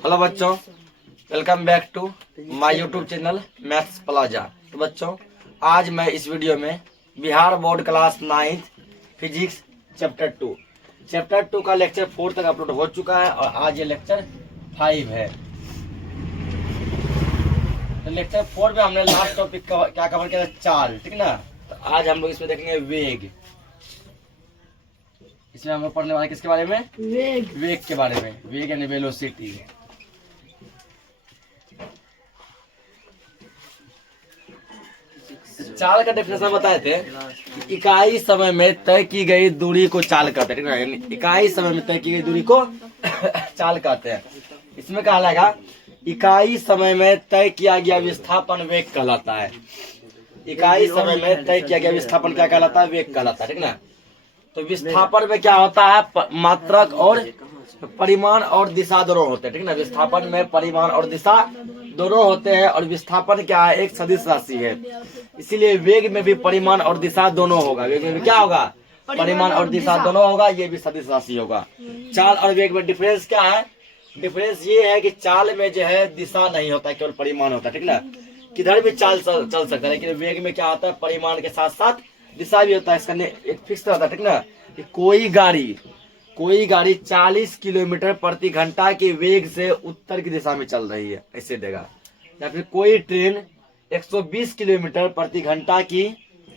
Hello बच्चों, welcome back to my YouTube channel Maths Plaza. तो बच्चों, आज मैं इस वीडियो में Bihar board class 9 physics chapter 2 का लेक्चर 4 तक अपलोड हो चुका है और आज ये लेक्चर 5 है। तो लेक्चर 4 में हमने लास्ट टॉपिक क्या कवर किया था? चाल, ठीक ना। तो आज हम लोग इसमें देखेंगे वेग। इसमें हम लोग पढ़ने वाले किसके बारे में? वेग के बारे में। वेग यानी वेलोसिटी। चाल का डेफिनेशन बताए थे कि इकाई समय में तय की गई दूरी को चाल कहते हैं, ठीक है। इकाई समय में तय की गई दूरी को चाल कहते हैं। इसमें कहा जाएगा इकाई समय में तय किया गया विस्थापन वेग कहलाता है। इकाई समय में तय किया गया विस्थापन क्या कहलाता है? वेग कहलाता है, ठीक ना। तो विस्थापन में क्या होता है? मात्रक और परिमाण और दिशा दोनों होते हैं, ठीक ना। विस्थापन में परिमाण और दिशा दोनों होते हैं और विस्थापन क्या है? एक सदिश राशि है। इसीलिए वेग में भी परिमाण और दिशा दोनों होगा। वेग में भी क्या होगा? परिमाण और दिशा दोनों होगा। ये भी सदिश राशि होगा। चाल और वेग में डिफरेंस क्या है? डिफरेंस ये है कि चाल में जो है दिशा नहीं होता, केवल परिमाण होता है, ठीक ना। किधर भी चाल चल सकता है, लेकिन वेग में क्या होता है? परिमाण के साथ साथ दिशा भी होता है। इसका एक फिक्स होता है, ठीक ना। कि कोई गाड़ी 40 किलोमीटर प्रति घंटा के वेग से उत्तर की दिशा में चल रही है, ऐसे देगा। या फिर कोई ट्रेन 120 किलोमीटर प्रति घंटा की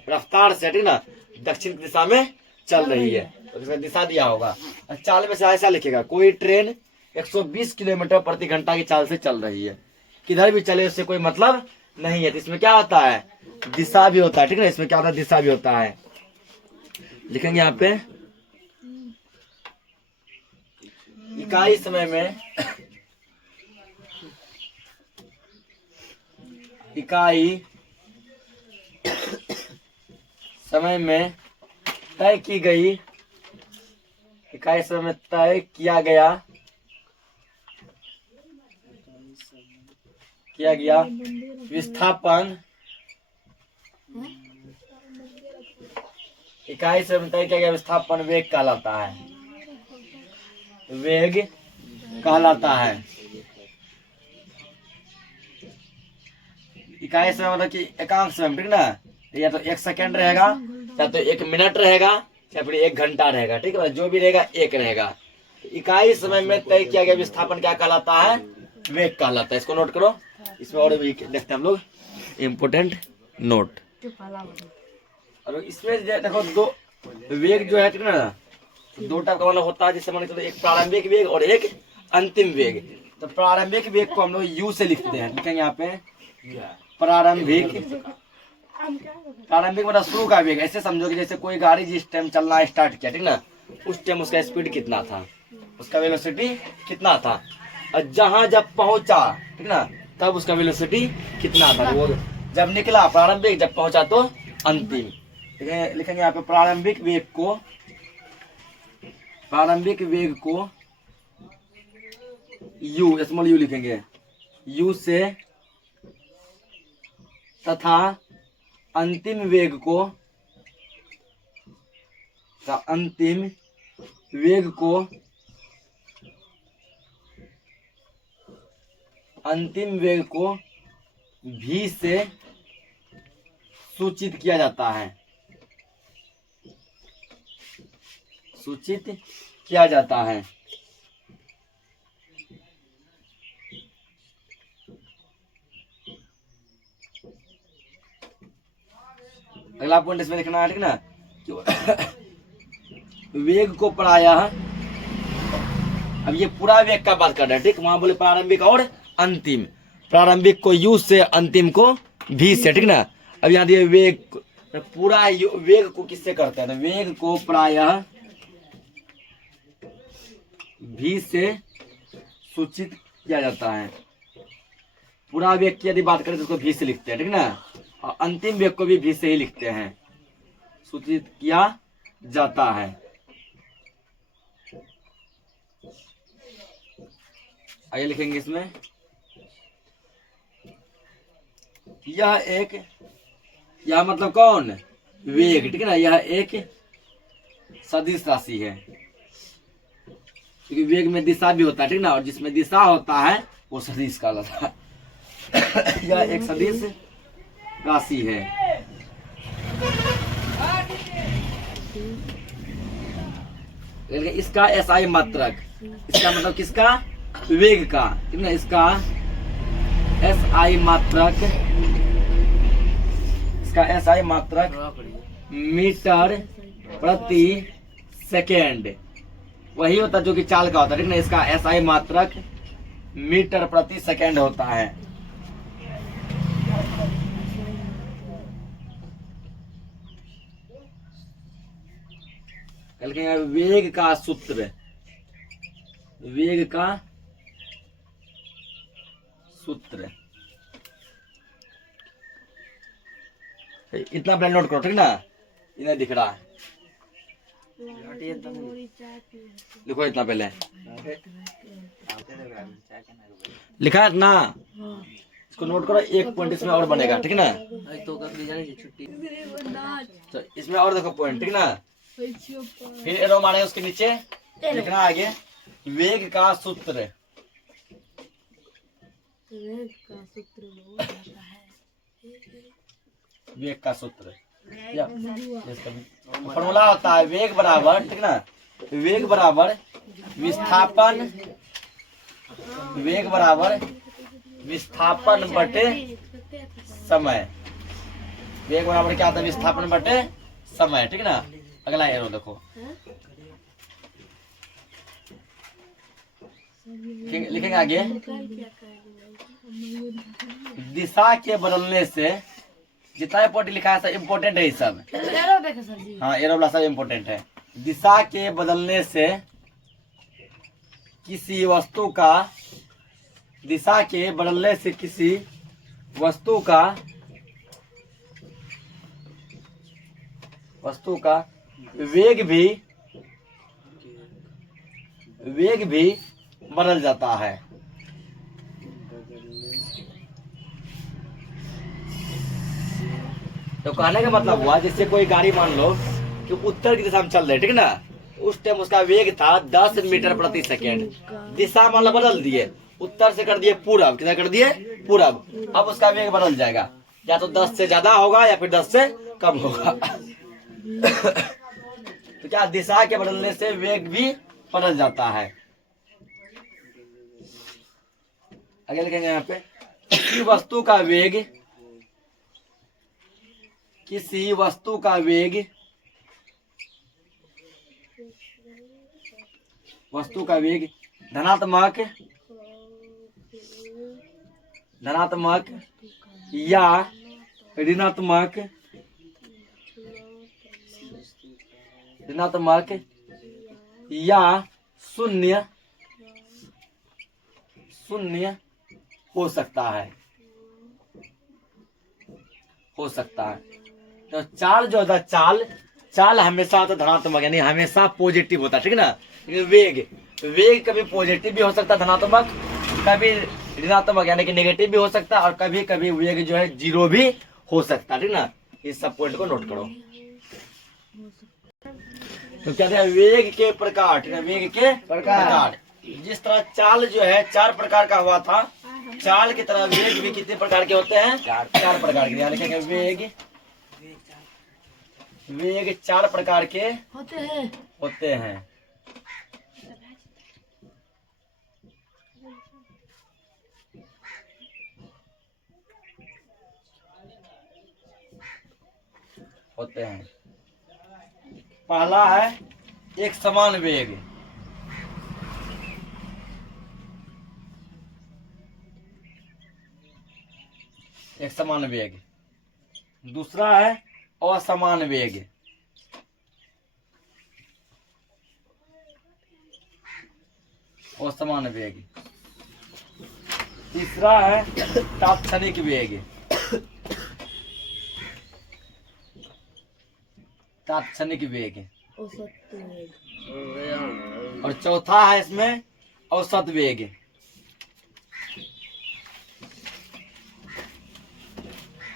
रफ्तार से, ठीक ना, दक्षिण की दिशा में चल रही है, तो इसमें दिशा दिया होगा। चाल में से ऐसा लिखेगा, कोई ट्रेन 120 किलोमीटर प्रति घंटा की चाल से चल रही है। किधर भी चले उससे कोई मतलब नहीं है। तो इसमें क्या होता है? दिशा भी होता है, ठीक है। इसमें क्या होता है? दिशा भी होता है। लिखेंगे यहाँ पे इकाई समय में तय की गई इकाई समय में तय किया गया विस्थापन इकाई समय में तय किया गया विस्थापन वेग कहलाता है। वेग कहलाता है। इकाई समय मतलब कि एकांक समय, ठीक ना। या तो 1 सेकेंड रहेगा, या तो 1 मिनट रहेगा, या फिर 1 घंटा रहेगा, ठीक है। जो भी रहेगा एक रहेगा। इकाई समय में तय किया गया विस्थापन क्या कहलाता है? वेग कहलाता है। इसको नोट करो। इसमें और भी देखते हैं हम लोग इम्पोर्टेंट नोट। और इसमें देखो दो वेग जो है, ठीक ना, दो टाइप का मतलब होता है। जैसे मान लीजिए एक प्रारंभिक वेग और एक अंतिम वेग। तो प्रारंभिक वेग को हम लोग यू से लिखते हैं। लिखेंगे यहाँ पे प्रारंभिक मतलब शुरू का वेग। ऐसे समझो कि जैसे कोई गाड़ी जिस टाइम चलना स्टार्ट किया, ठीक ना, उस टाइम उसका स्पीड कितना था, उसका वेलोसिटी कितना था, और जहां जब पहुंचा, ठीक ना, तब उसका वेलोसिटी कितना था। वो जब निकला प्रारंभिक, जब पहुंचा तो अंतिम। लिखेंगे यहाँ पे प्रारंभिक वेग को यू, स्मॉल यू लिखेंगे, यू से, तथा अंतिम वेग को भी से सूचित किया जाता है। अगला पॉइंट इसमें लिखना है, ठीक ना। वेग को प्रायः, अब ये पूरा वेग का बात कर रहे हैं, ठीक। वहां बोले प्रारंभिक और अंतिम। प्रारंभिक को यू से, अंतिम को भी से, ठीक ना। अब यहाँ दिए वेग, पूरा वेग को किससे करते हैं? वेग को प्रायः भी से सूचित किया जाता है। पूरा वेग की यदि बात करें तो उसको भी से लिखते हैं, ठीक ना। और अंतिम वेग को भी भी से ही लिखते हैं, सूचित किया जाता है। आइए लिखेंगे इसमें, यह मतलब कौन? वेग, ठीक है ना। यह एक सदिश राशि है। क्योंकि वेग में दिशा भी होता है, ठीक ना, और जिसमें दिशा होता है वो सदिश कहलाता है। यह एक सदिश राशि है। इसका एसआई मात्रक, इसका मतलब किसका, वेग का, ठीक ना, इसका एसआई मात्रक, इसका एसआई मात्रक मीटर प्रति सेकेंड वही होता है जो कि चाल का होता है, ठीक ना। इसका एसआई मात्रक मीटर प्रति सेकेंड होता है। कल के वेग का सूत्र, वेग का सूत्र इतना पहले नोट करो, ठीक ना, इन्हें दिख रहा है, लिखो इतना पहले, लिखा है इतना, इसको नोट करो, एक पॉइंट इसमें और बनेगा, ठीक ना। तो इसमें और देखो पॉइंट, ठीक ना, फिर एरो मारे उसके नीचे लिखना आगे वेग का सूत्र, वेग का सूत्र फॉर्मूला होता है वेग बराबर, ठीक ना, वेग बराबर विस्थापन, वेग बराबर विस्थापन बटे समय, वेग बराबर क्या होता है, विस्थापन बटे समय, ठीक ना। अगला एरो देखो, लिखेंगे आगे दिशा के बदलने से, जितना इम्पोर्टेंट लिखा है सब इम्पोर्टेंट है, सब हाँ एरो वाला सब इम्पोर्टेंट है। दिशा के बदलने से किसी वस्तु का, दिशा के बदलने से किसी वस्तु का, वस्तु का वेग भी बदल जाता है। तो कहने का मतलब हुआ जैसे कोई गाड़ी मान लो कि उत्तर की दिशा में चल रहे, ठीक ना, उस टाइम उसका वेग था 10 मीटर प्रति सेकेंड, दिशा मान लो बदल दिए, उत्तर से कर दिए पूरब, कितना कर दिए पूरब, अब उसका वेग बदल जाएगा, या तो 10 से ज्यादा होगा या फिर 10 से कम होगा। तो क्या दिशा के बदलने से वेग भी बदल जाता है। आगे लिखेंगे यहाँ पे किसी वस्तु का वेग, किसी वस्तु का वेग, वस्तु का वेग धनात्मक, धनात्मक या ऋणात्मक, ऋणात्मक या शून्य, शून्य हो सकता है, हो सकता है। तो चाल जो होता है, चाल हमेशा होता है धनात्मक, यानी हमेशा पॉजिटिव होता है, ठीक ना। वेग कभी पॉजिटिव भी हो सकता है धनात्मक, कभी ऋणात्मक यानी कि नेगेटिव भी हो सकता है, और कभी कभी वेग जो है जीरो भी हो सकता है, ठीक ना। इस सब पॉइंट को नोट करो। तो क्या है वेग के प्रकार, ठीक है, वेग के प्रकार, जिस तरह चाल जो है 4 प्रकार का हुआ था, चाल की तरह वेग भी कितने प्रकार के होते हैं, 4 प्रकार के। लिखेंगे वेग, वेग 4 प्रकार के होते हैं, होते हैं। होते हैं। पहला है एक समान वेग, एक समान वेग। दूसरा है असमान वेग, असमान वेग। तीसरा है तात्क्षणिक वेग, तात्क्षणिक वेग। और चौथा है इसमें औसत वेग।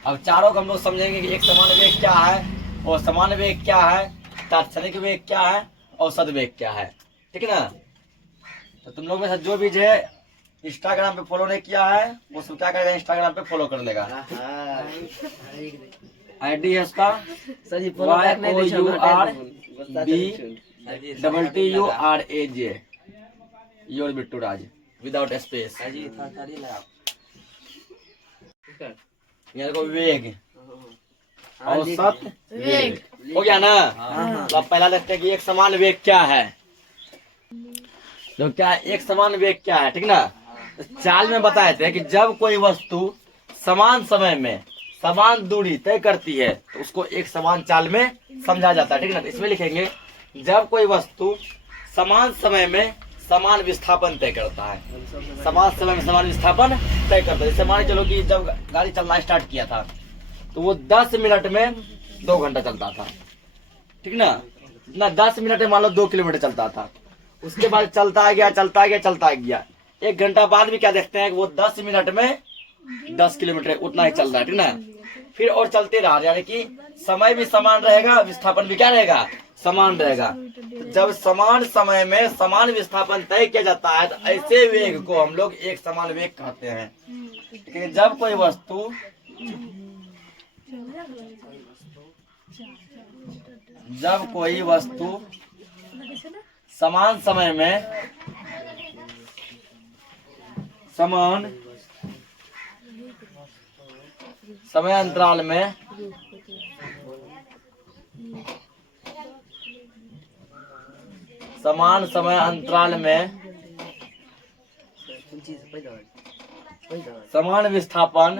अब चारों को हम लोग समझेंगे कि एक समान वेग क्या है, और समान वेग क्या है, तात्क्षणिक वेग क्या है, औसत वेग क्या है, ठीक है ना। तो तुम लोग में से जो भी जो है इंस्टाग्राम पे फॉलो नहीं किया है वो सब क्या करेगा, इंस्टाग्राम पे फॉलो कर लेगा। आईडी है उसका YOURBTTURAJ, your Bittu Raj without space. यहाँ को वेग, औसत वेग हो गया ना। तो अब पहला देखते हैं कि एक समान वेग क्या है। तो क्या एक समान वेग क्या है, ठीक ना। तो चाल में बताए थे कि जब कोई वस्तु समान समय में समान दूरी तय करती है तो उसको एक समान चाल में समझा जाता है, ठीक ना। तो इसमें लिखेंगे जब कोई वस्तु समान समय में समान विस्थापन तय करता है, समान समय में समान विस्थापन तय करता है। जैसे मान चलो कि जब गाड़ी चलना स्टार्ट किया था तो वो 10 मिनट में 2 घंटा चलता था, ठीक ना। इतना 10 मिनट में मान लो 2 किलोमीटर चलता था। उसके बाद चलता गया 1 घंटा बाद भी क्या देखते हैं कि वो 10 मिनट में 10 किलोमीटर उतना ही चल रहा है, ठीक ना। फिर और चलते रहा, यानी कि समय भी समान रहेगा, विस्थापन भी क्या रहेगा, समान रहेगा। तो जब समान समय में समान विस्थापन तय किया जाता है तो ऐसे वेग को हम लोग एक समान वेग कहते हैं। लेकिन जब कोई वस्तु समान समय में समान समय अंतराल में समान समय अंतराल में समान विस्थापन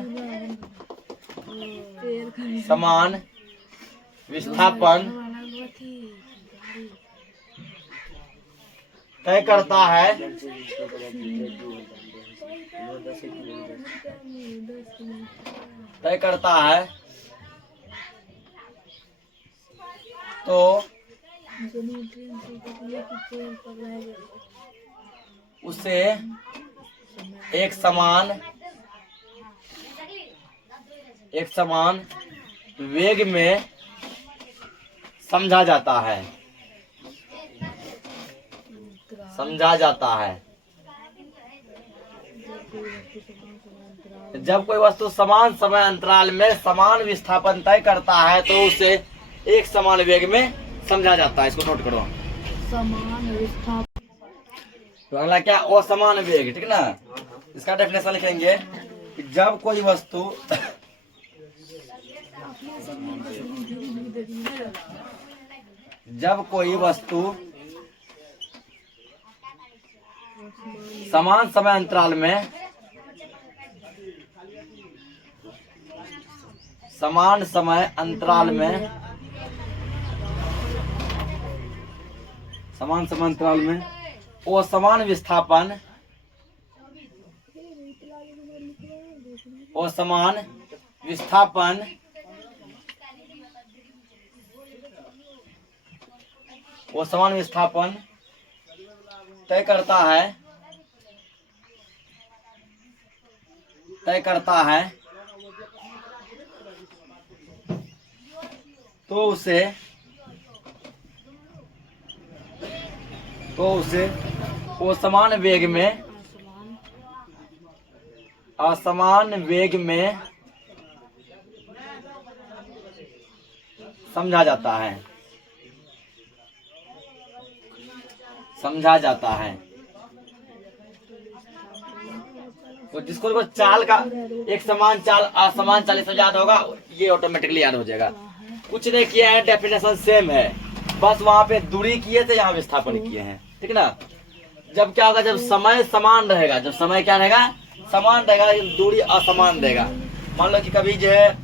तय करता है तो उसे एक समान वेग में समझा जाता है। जब कोई वस्तु समान समय अंतराल में समान विस्थापन तय करता है तो उसे एक समान वेग में समझा जाता है। इसको नोट करो, समान विस्थापन। तो अगला क्या, असमान वेग, ठीक ना। इसका डेफिनेशन लिखेंगे कि जब कोई वस्तु समान समय अंतराल में असमान विस्थापन तय करता है तो उसे असमान वेग में समझा जाता है। तो जिसको चाल का एक समान चाल असमान चाल से याद होगा, ये ऑटोमेटिकली याद हो जाएगा। कुछ नहीं किया है, डेफिनेशन सेम है, बस वहां पे दूरी किए थे, यहाँ विस्थापन किए हैं, ठीक ना। जब क्या होगा, जब समय समान रहेगा, जब समय क्या रहेगा, समान रहेगा, दूरी असमान रहेगा। मान लो कि कभी जो है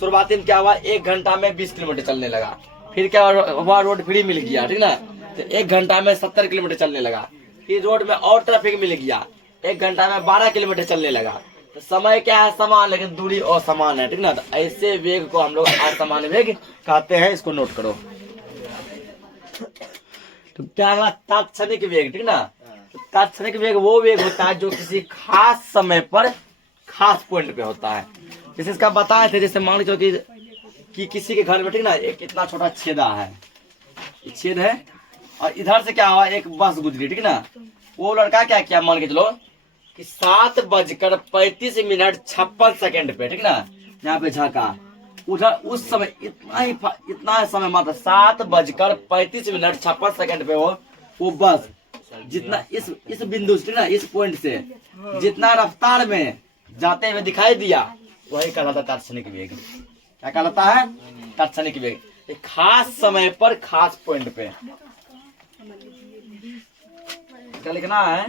शुरुआती में क्या हुआ, 1 घंटा में 20 किलोमीटर चलने लगा, फिर क्या हुआ, रोड फ्री मिल गया, ठीक ना। तो 1 घंटा में 70 किलोमीटर चलने लगा, फिर रोड में और ट्रैफिक मिल गया, 1 घंटा में 12 किलोमीटर चलने लगा। तो समय क्या है, समान, लेकिन दूरी असमान है, ठीक ना। तो ऐसे वेग को हम लोग असमान वेग कहते हैं, इसको नोट करो। तो क्या हुआ, तात्क्षणिक वेग, ठीक ना। तो तात्क्षणिक वेग वो वेग होता है जो किसी खास समय पर खास पॉइंट पे होता है। जैसे इसका बताए थे, जैसे मान लीजिए कि किसी के घर में, ठीक ना, एक इतना छोटा छेदा है, छेद है, और इधर से क्या हुआ, एक बस गुजरी, ठीक ना। वो लड़का क्या किया, मान के चलो कि 7:35 पे, ठीक ना, यहाँ पे झाँका, उधर उस समय इतना समय मात्र 7:35 पे वो बस जितना इस बिंदु से ना, इस पॉइंट से जितना रफ्तार में जाते हुए दिखाई दिया वही कहलाता है तात्क्षणिक वेग। क्या कहलाता है? तात्क्षणिक वेग। एक खास समय पर खास पॉइंट पे क्या लिखना है?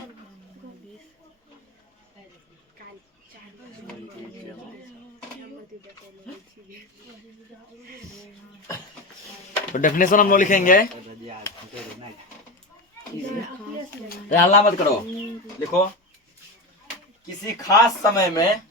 तो डेफिनेशन हम लोग लिखेंगे, हल्ला मत करो, लिखो किसी खास समय में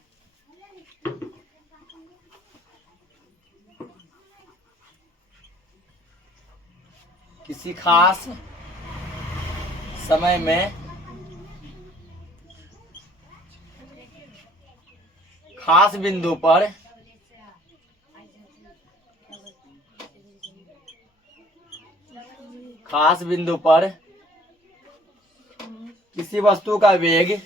खास बिंदु पर किसी वस्तु का वेग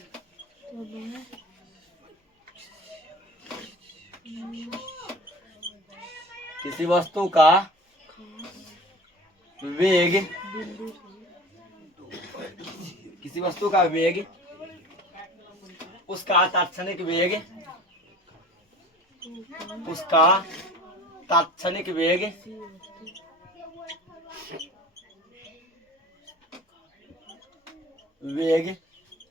उसका तात्क्षणिक वेग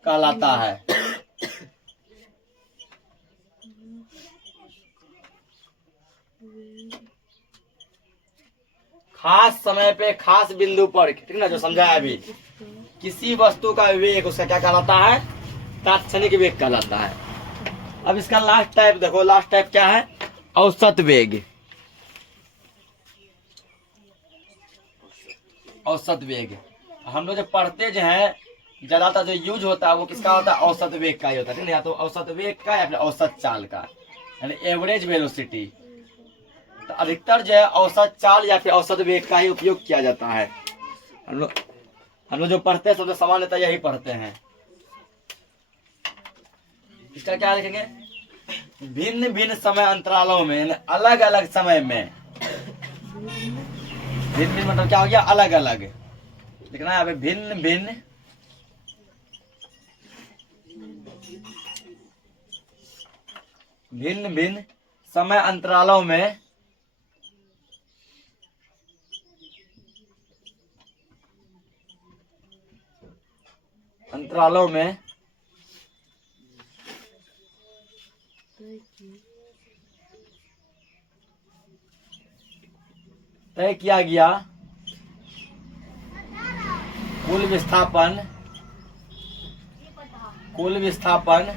कहलाता है। खास समय पे खास बिंदु पर, ठीक ना, जो समझाया अभी, किसी वस्तु का वेग उसका क्या कहलाता है? तात्क्षणिक वेग कहलाता है। अब इसका लास्ट टाइप देखो, लास्ट टाइप क्या है? औसत वेग। औसत वेग हम लोग जो पढ़ते जो है, ज्यादातर जो यूज होता है वो किसका होता है? औसत वेग का ही होता है, ठीक है, या तो औसत वेग का या फिर औसत चाल का, यानी एवरेज वेलोसिटी। तो अधिकतर जो है औसत चाल या फिर औसत वेग का ही उपयोग किया जाता है। हम लोग जो पढ़ते हैं सबसे सामान्यतः यही पढ़ते हैं। इसका क्या लिखेंगे? भिन्न भिन्न समय अंतरालों में, अलग अलग समय में, भिन्न भिन्न मतलब क्या हो गया? अलग अलग लिखना है यहाँ पे, भिन्न भिन्न समय अंतरालों में तय किया गया कुल विस्थापन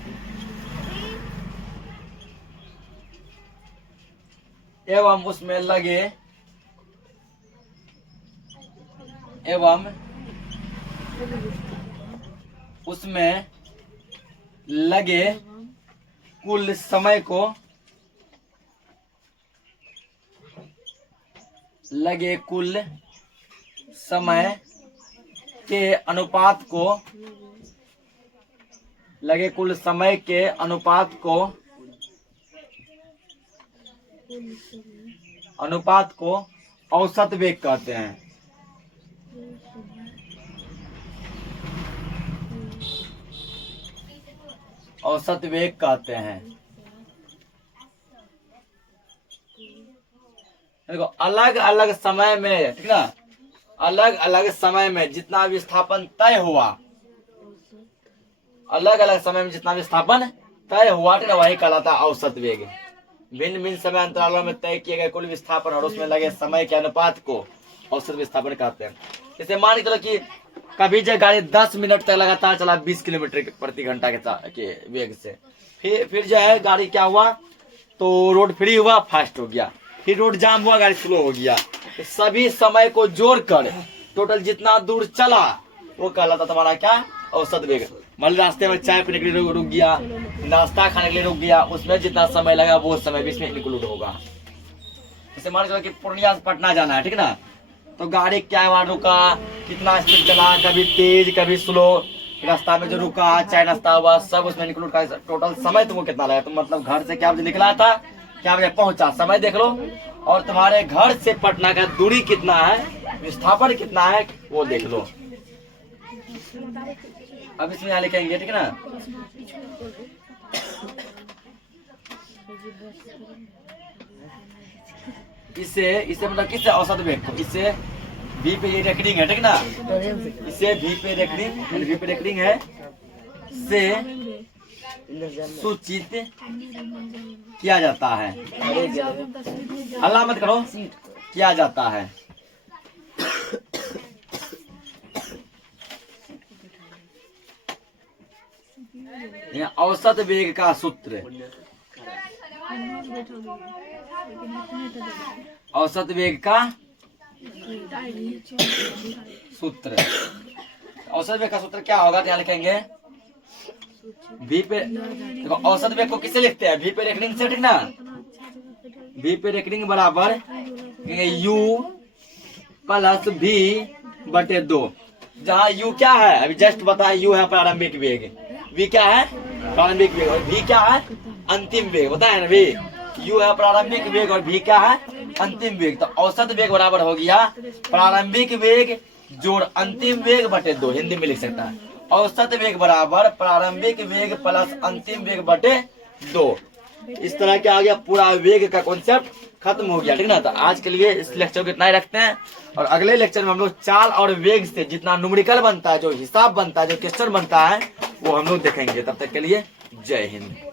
एवं उसमें लगे कुल समय के अनुपात को औसत वेग कहते हैं। औसत वेग कहते हैं। देखो अलग अलग समय में, ठीक ना, अलग अलग समय में जितना विस्थापन तय हुआ, अलग अलग समय में जितना विस्थापन तय हुआ, ठीक ना, वही कहलाता है औसत वेग। भिन्न भिन्न समय अंतरालों में तय किए गए कुल विस्थापन और उसमें लगे समय के अनुपात को औसत विस्थापन कहते हैं। जैसे मान के चलो कि कभी जो गाड़ी 10 मिनट तक लगातार चला 20 किलोमीटर प्रति घंटा के वेग से, फिर जो है गाड़ी क्या हुआ, तो रोड फ्री हुआ, फास्ट हो गया, फिर रोड जाम हुआ, गाड़ी स्लो हो गया। तो सभी समय को जोड़कर टोटल जितना दूर चला वो कहलाता तुम्हारा क्या? औसत वेग। मान लो रास्ते में चाय पीने के लिए रुक गया, नाश्ता खाने के लिए रुक गया, उसमें जितना समय लगा वो समय भी इसमें इंक्लूड होगा। जैसे मान लो कि पूर्णिया से पटना जाना है, ठीक ना, तो गाड़ी क्या वहां रुका, कितना स्पीड चला, कभी तेज कभी स्लो, रास्ता में जो रुका, चाय नाश्ता हुआ, सब उसमें इंक्लूड का टोटल समय तुमको कितना लगा। तुम मतलब घर से क्या बजे निकला था, क्या बजे पहुंचा, समय देख लो। और तुम्हारे घर से पटना का दूरी कितना है, विस्थापन कितना है, वो देख लो। अब इसमें यहाँ लिखेंगे, ठीक है ना। इसे मतलब किससे, औसत वेग को, इससे v पे ये रेकरिंग है, ठीक ना। इसे v पे रेकरिंग है से सूचित किया जाता है। हल्ला मत करो, किया जाता है। यहाँ औसत वेग का सूत्र, औसत वेग का सूत्र, औसत वेग का सूत्र क्या होगा, यहाँ लिखेंगे v पे। देखो औसत वेग को किससे लिखते हैं, v पे रेकरिंग से, ठीक ना। v पे रेकरिंग बराबर u प्लस v बटे 2, जहाँ u क्या है अभी जस्ट बताया, u है प्रारंभिक वेग, v क्या है प्रारंभिक वेग, और v क्या है अंतिम वेग, बताया ना v। u है प्रारंभिक वेग और v क्या है अंतिम वेग। तो औसत वेग बराबर हो गया प्रारंभिक वेग जोड़ अंतिम वेग बटे 2, हिंदी में लिख सकता है। औसत वेग बराबर प्रारंभिक वेग प्लस अंतिम वेग बटे 2। इस तरह के आ गया, पूरा वेग का कॉन्सेप्ट खत्म हो गया, ठीक ना। तो आज के लिए इस लेक्चर को इतना ही रखते हैं, और अगले लेक्चर में हम लोग चाल और वेग से जितना न्यूमेरिकल बनता है, जो हिसाब बनता है, जो क्वेश्चन बनता है, वो हम लोग देखेंगे। तब तक के लिए जय हिंद।